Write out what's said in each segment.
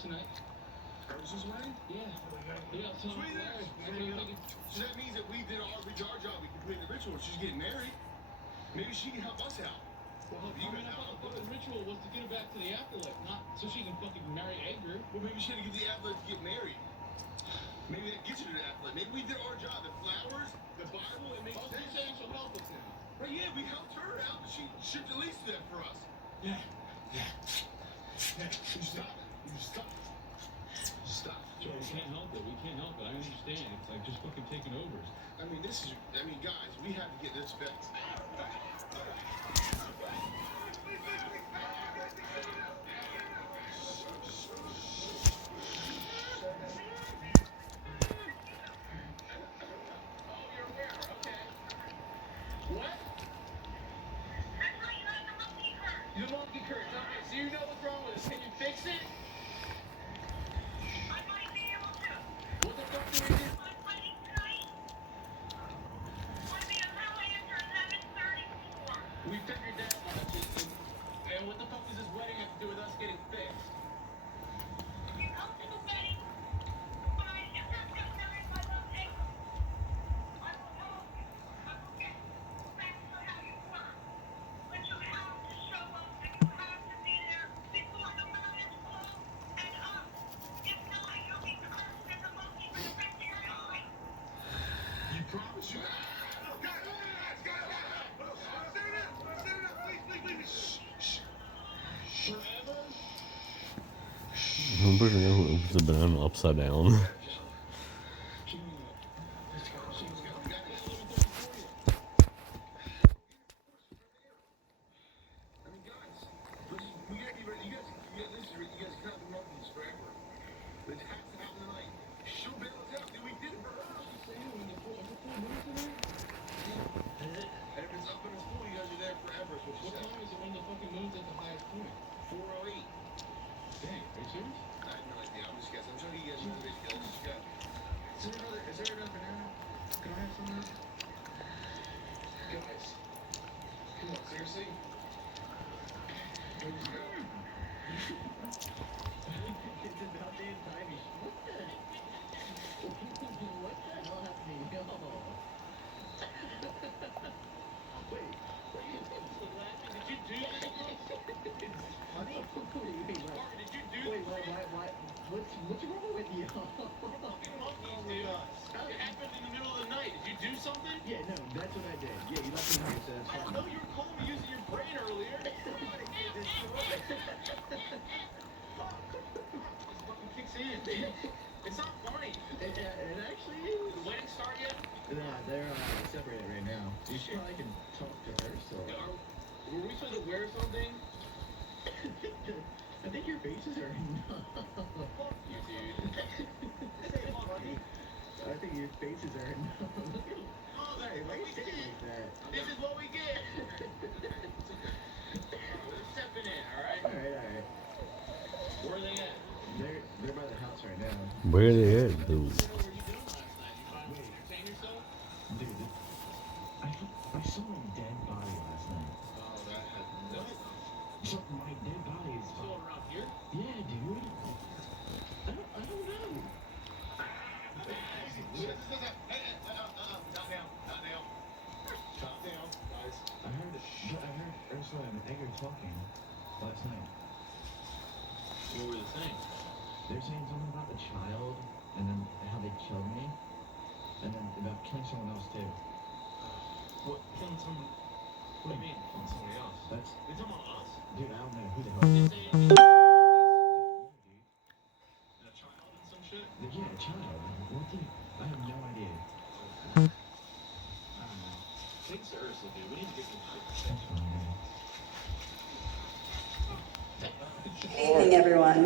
tonight. Iris's wedding? Yeah. Yeah, So that means that we did our job. We completed the ritual. She's getting married. Maybe she can help us out. Well, I thought the fucking ritual was to get her back to the afterlife, not so she can fucking marry Edgar. Well, maybe she had to get the afterlife to get married. Maybe that gets you to the afterlife. Maybe we did our job. The flowers, the Bible, it makes sense. You're saying she'll help us now. Right, yeah, we helped her out, but she should at least do that for us. Yeah. You stop. Stop. Joe, we can't help it. I understand. It's like just fucking taking over. Guys, we have to get this fixed. What? The monkey curse. Okay, so you know what's wrong with it. Can you fix it? I might be able to. What the fuck do we do? My wedding tonight would be a little after 11:34. We figured that much. And what the fuck does this wedding have to do with us getting fixed? You come to the wedding, but I never got married by those angels. I will help you. I will get back to how you were. But you have to show up and you have to be there before the marriage close and up. If not, you'll be cursed as a monkey with a red hair eye. You promise you? Remember when the banana upside down? What time is it when the fucking moon's at the highest point? 4:08. Dang, are you serious? I have no idea. I'm just guessing. I'm trying to get you guys motivated. Let's just go. Is there another banana? Can I have some of this? Guys. Come on, seriously? Here we go. It's about damn tiny. What the hell happening? Yo. Wait. Did you do this? Honey? Parker, did you do Wait, this? why? What's wrong with you? Fucking monkeys, dude. It happened in the middle of the night. Did you do something? Yeah, no, that's what I did. Yeah, you left me here, so that's I fine. know you were calling me using your brain earlier. Fucking kicks in. It's not funny. It actually Did is. the wedding start yet? Nah, they're separated right now. You should probably can talk to her, so. Were we supposed to wear something? I think your faces are enough. Fuck you, dude. I think your faces are enough. Oh, Hey, why you we saying did. like that? This is what we get. We're stepping in, alright? Alright. Where are they at? They're by the house right now. Where they at, dude? What were you doing last night? You trying to entertain yourself? Dude, I saw a dead body last night. Oh, that had no. So my dead body is Still around here? Yeah, dude. I don't know. Not now, guys. I heard Ursula and Edgar talking last night. What were they saying? They're saying something about the child and then how they killed me. And then about killing someone else too. What? Killing someone? What do you mean, killing somebody else? That's They're talking about us. dude, I don't know who the hell They it is. say anything? And a child and some shit? Yeah, a child. What the I have no idea. I don't know. Thanks to Ursula, dude. We need to get some shit fixed. That's fine. Good evening, everyone.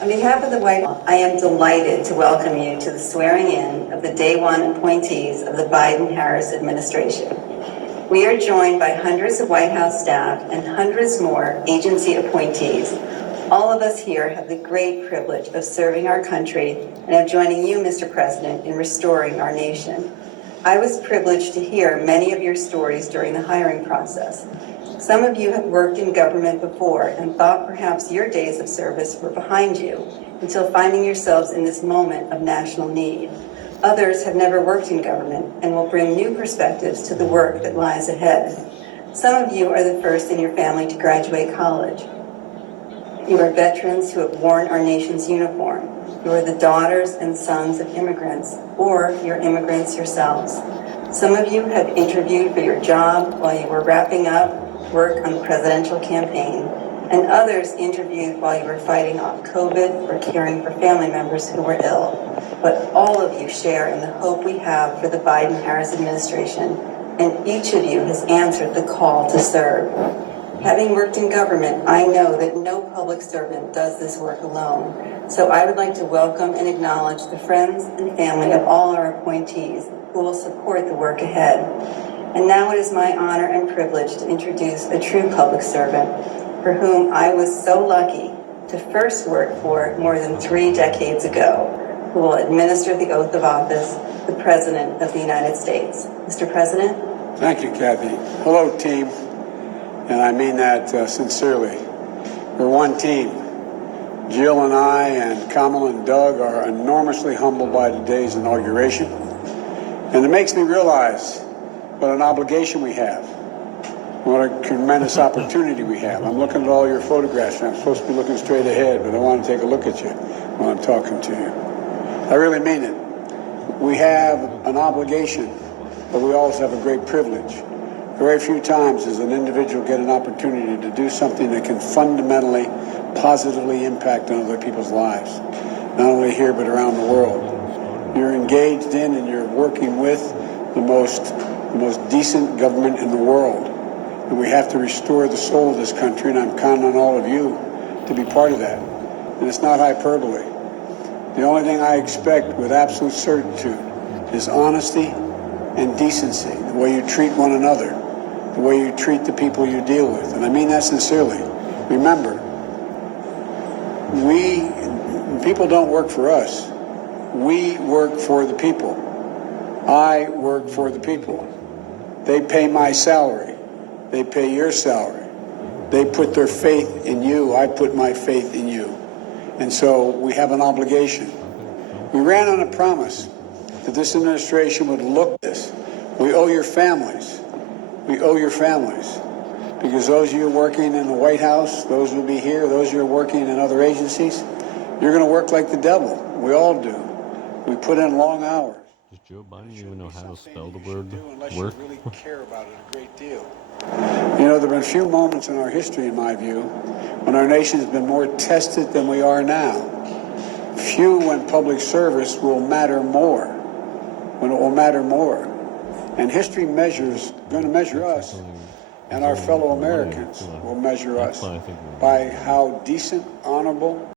On behalf of the White House, I am delighted to welcome you to the swearing in of the Day 1 appointees of the Biden-Harris administration. We are joined by hundreds of White House staff and hundreds more agency appointees. All of us here have the great privilege of serving our country and of joining you, Mr. President, in restoring our nation. I was privileged to hear many of your stories during the hiring process. Some of you have worked in government before and thought perhaps your days of service were behind you until finding yourselves in this moment of national need. Others have never worked in government and will bring new perspectives to the work that lies ahead. Some of you are the first in your family to graduate college. You are veterans who have worn our nation's uniform. You are the daughters and sons of immigrants, or you're immigrants yourselves. Some of you have interviewed for your job while you were wrapping up work on the presidential campaign, and others interviewed while you were fighting off COVID or caring for family members who were ill. But all of you share in the hope we have for the Biden-Harris administration, and each of you has answered the call to serve. Having worked in government, I know that no public servant does this work alone. So I would like to welcome and acknowledge the friends and family of all our appointees who will support the work ahead. And now it is my honor and privilege to introduce a true public servant for whom I was so lucky to first work for more than 3 decades ago, who will administer the oath of office, the President of the United States. Mr. President. Thank you, Kathy. Hello, team. And I mean that sincerely. We're one team. Jill and I and Kamala and Doug are enormously humbled by today's inauguration. And it makes me realize what an obligation we have, what a tremendous opportunity we have. I'm looking at all your photographs, and I'm supposed to be looking straight ahead, but I want to take a look at you while I'm talking to you. I really mean it. We have an obligation, but we also have a great privilege. Very few times does an individual get an opportunity to do something that can fundamentally, positively impact on other people's lives, not only here but around the world. You're engaged in and you're working with the most decent government in the world. And we have to restore the soul of this country, and I'm counting on all of you to be part of that. And it's not hyperbole. The only thing I expect with absolute certitude is honesty and decency, the way you treat one another, the way you treat the people you deal with. And I mean that sincerely. Remember, people don't work for us. We work for the people. I work for the people. They pay my salary. They pay your salary. They put their faith in you. I put my faith in you. And so we have an obligation. We ran on a promise that this administration would look at this. We owe your families. We owe your families. Because those of you working in the White House, those who will be here, those who are working in other agencies, you're going to work like the devil. We all do. We put in long hours. Does Joe Biden even know how to spell the word unless work? you really care about it a great deal. You know, there have been few moments in our history, in my view, when our nation has been more tested than we are now. Few when public service will matter more, when it will matter more. And history going to measure us, and our fellow Americans will measure us by how decent, honorable,